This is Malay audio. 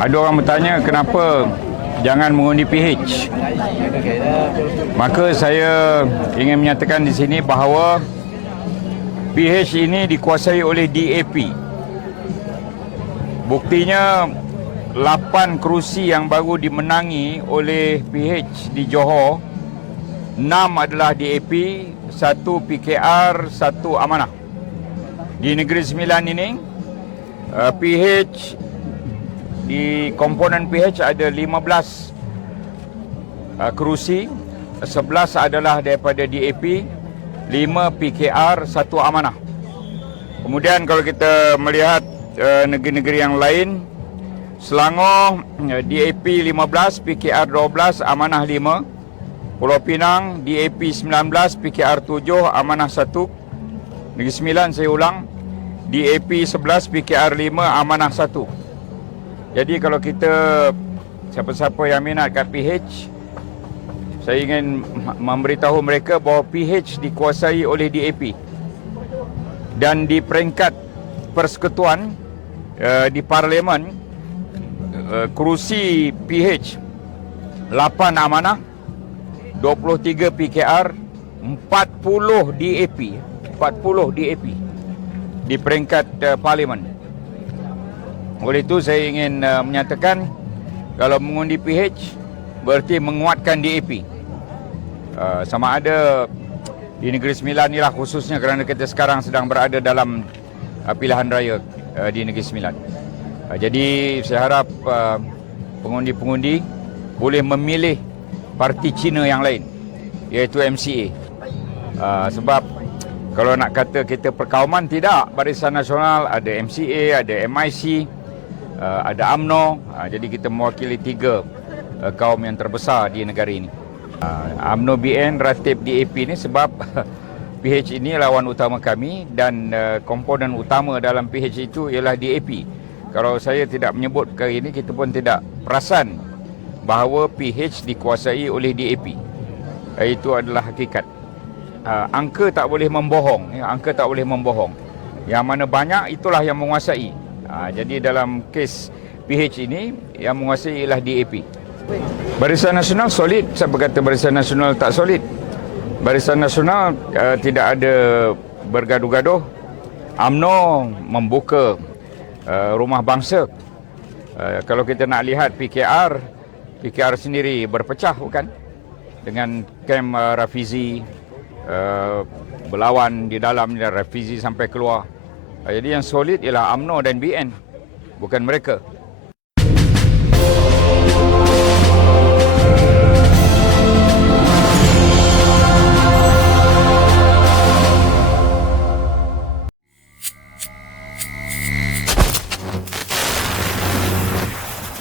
Ada orang bertanya kenapa jangan mengundi PH. Maka saya ingin menyatakan di sini bahawa PH ini dikuasai oleh DAP. Buktinya 8 kerusi yang baru dimenangi oleh PH di Johor, 6 adalah DAP, 1 PKR, 1 Amanah. Di Negeri Sembilan ini PH, di komponen PH ada 15 kerusi, 11 adalah daripada DAP, 5 PKR, 1 Amanah. Kemudian kalau kita melihat negeri-negeri yang lain, Selangor DAP 15, PKR 12, Amanah 5. Pulau Pinang DAP 19, PKR 7, Amanah 1. Negeri Sembilan saya ulang, DAP 11, PKR 5, Amanah 1. Jadi kalau kita, siapa-siapa yang minat kat PH, saya ingin memberitahu mereka bahawa PH dikuasai oleh DAP. Dan di peringkat persekutuan di Parlimen, kerusi PH 8 Amanah, 23 PKR, 40 DAP. 40 DAP di peringkat Parlimen. Oleh itu saya ingin menyatakan kalau mengundi PH berarti menguatkan DAP. Sama ada di Negeri Sembilan inilah khususnya kerana kita sekarang sedang berada dalam pilihan raya di Negeri Sembilan. Jadi saya harap pengundi-pengundi boleh memilih parti Cina yang lain, iaitu MCA. Sebab kalau nak kata kita perkauman, tidak. Barisan Nasional ada MCA, ada MIC, ada UMNO. Jadi kita mewakili 3 kaum yang terbesar di negara ini. UMNO BN ratib DAP ni sebab PH ini lawan utama kami dan komponen utama dalam PH itu ialah DAP. Kalau saya tidak menyebut kali ini, kita pun tidak perasan bahawa PH dikuasai oleh DAP. Itu adalah hakikat. Angka tak boleh membohong, angka tak boleh membohong. Yang mana banyak itulah yang menguasai. Jadi dalam kes PH ini yang menguasai ialah DAP. Barisan Nasional solid. Siapa kata Barisan Nasional tak solid? Barisan Nasional tidak ada bergaduh-gaduh. UMNO membuka rumah bangsa. Kalau kita nak lihat PKR sendiri berpecah, bukan? Dengan kem Rafizi berlawan di dalam, Rafizi sampai keluar. Jadi yang solid ialah UMNO dan BN, bukan mereka.